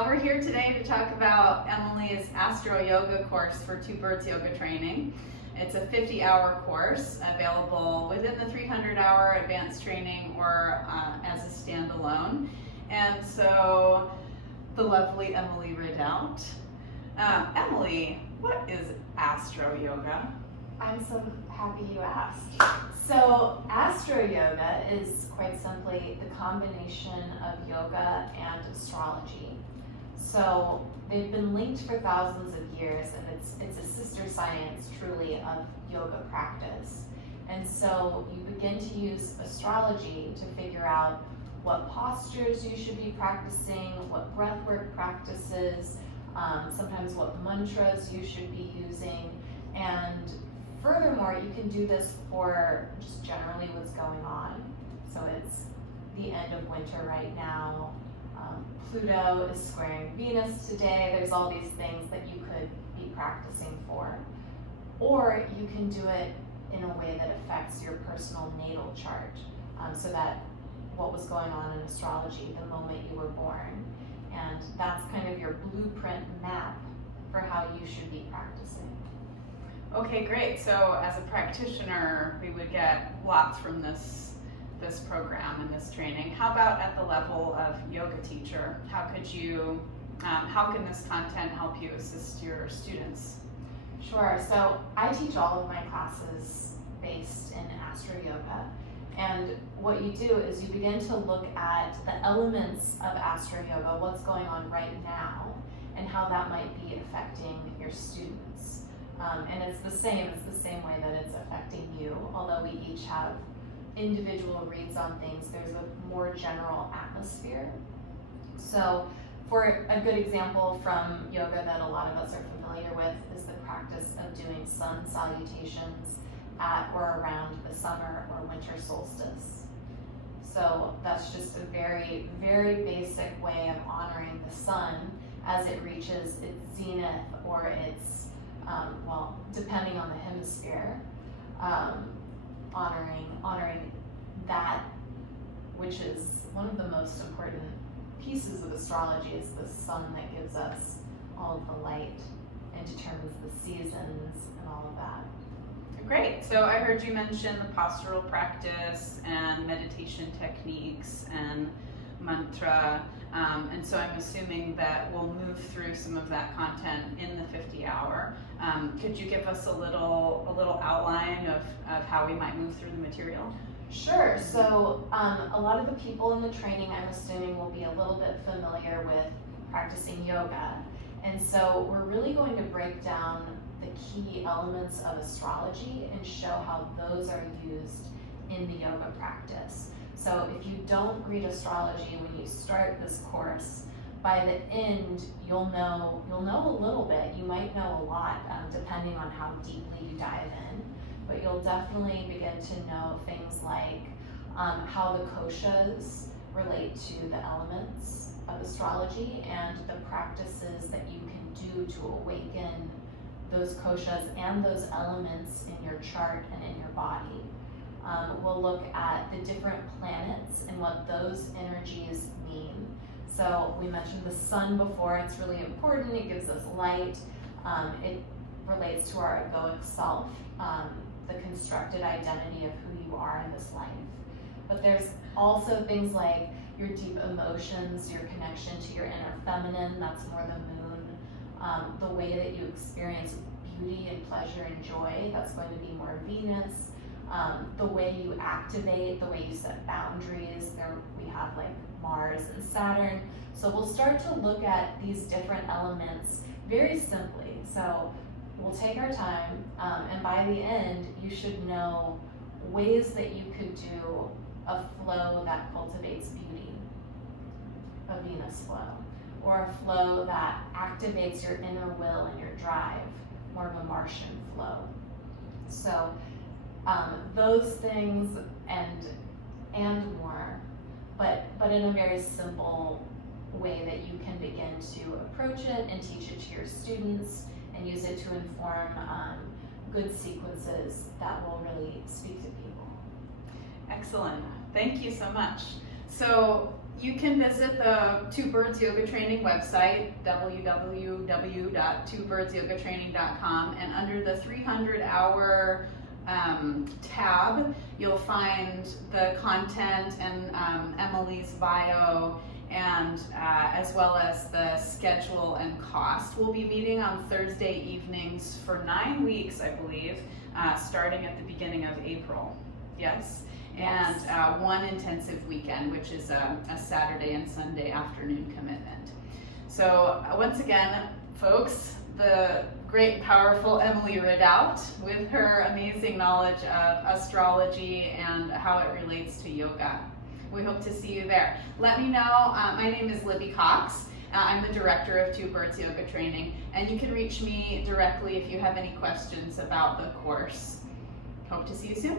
We're here today to talk about Emily's Astro Yoga course for Two Birds Yoga Training. It's a 50-hour course available within the 300-hour advanced training or as a standalone. And so the lovely Emily Ridout. Emily, what is Astro Yoga? I'm so happy you asked. So Astro Yoga is quite simply the combination of yoga and astrology. So they've been linked for thousands of years, and it's a sister science truly of yoga practice. And so you begin to use astrology to figure out what postures you should be practicing, what breathwork practices, sometimes what mantras you should be using, and furthermore, you can do this for just generally what's going on. So it's the end of winter right now. Pluto is squaring Venus today. There's all these things that you could be practicing for. Or you can do it in a way that affects your personal natal chart, so that what was going on in astrology the moment you were born. And that's kind of your blueprint map for how you should be practicing. Okay, great. So as a practitioner, we would get lots from this program and this training. How about at the level of yoga teacher? How can this content help you assist your students? Sure. So I teach all of my classes based in Astro Yoga. And what you do is you begin to look at the elements of Astro Yoga, what's going on right now, and how that might be affecting your students. And it's the same way that it's affecting you, although we each have individual reads on things. There's a more general atmosphere. So for a good example from yoga that a lot of us are familiar with is the practice of doing sun salutations at or around the summer or winter solstice. So that's just a very, very basic way of honoring the sun as it reaches its zenith or its depending on the hemisphere, honoring that which is one of the most important pieces of astrology is the sun that gives us all of the light and determines the seasons and all of that. Great. So I heard you mention the postural practice and meditation techniques and mantra. And so I'm assuming that we'll move through some of that content in the 50-hour. Could you give us a little outline of how we might move through the material? Sure. So a lot of the people in the training, I'm assuming, will be a little bit familiar with practicing yoga. And so we're really going to break down the key elements of astrology and show how those are used in the yoga practice. So if you don't read astrology when you start this course, by the end you'll know a little bit. You might know a lot depending on how deeply you dive in, but you'll definitely begin to know things like how the koshas relate to the elements of astrology and the practices that you can do to awaken those koshas and those elements in your chart and in your body. We'll look at the different planets and what those energies mean. So we mentioned the sun before. It's really important. It gives us light. It relates to our egoic self, the constructed identity of who you are in this life. But there's also things like your deep emotions, your connection to your inner feminine, that's more the moon. The way that you experience beauty and pleasure and joy, that's going to be more Venus. The way you activate, the way you set boundaries, there we have like Mars and Saturn. So we'll start to look at these different elements very simply. So we'll take our time, and by the end, you should know ways that you could do a flow that cultivates beauty, a Venus flow, or a flow that activates your inner will and your drive, more of a Martian flow. So those things and more, but in a very simple way that you can begin to approach it and teach it to your students and use it to inform good sequences that will really speak to people. Excellent. Thank you so much. So You can visit the Two Birds Yoga Training website, www.twobirdsyogatraining.com, and under the 300-hour tab, you'll find the content and Emily's bio, and as well as the schedule and cost. We'll be meeting on Thursday evenings for 9 weeks, I believe, starting at the beginning of April. Yes. And one intensive weekend, which is a Saturday and Sunday afternoon commitment. So once again, folks, the great, powerful Emily Ridout with her amazing knowledge of astrology and how it relates to yoga. We hope to see you there. Let me know. My name is Libby Cox. I'm the director of Two Birds Yoga Training, and you can reach me directly if you have any questions about the course. Hope to see you soon.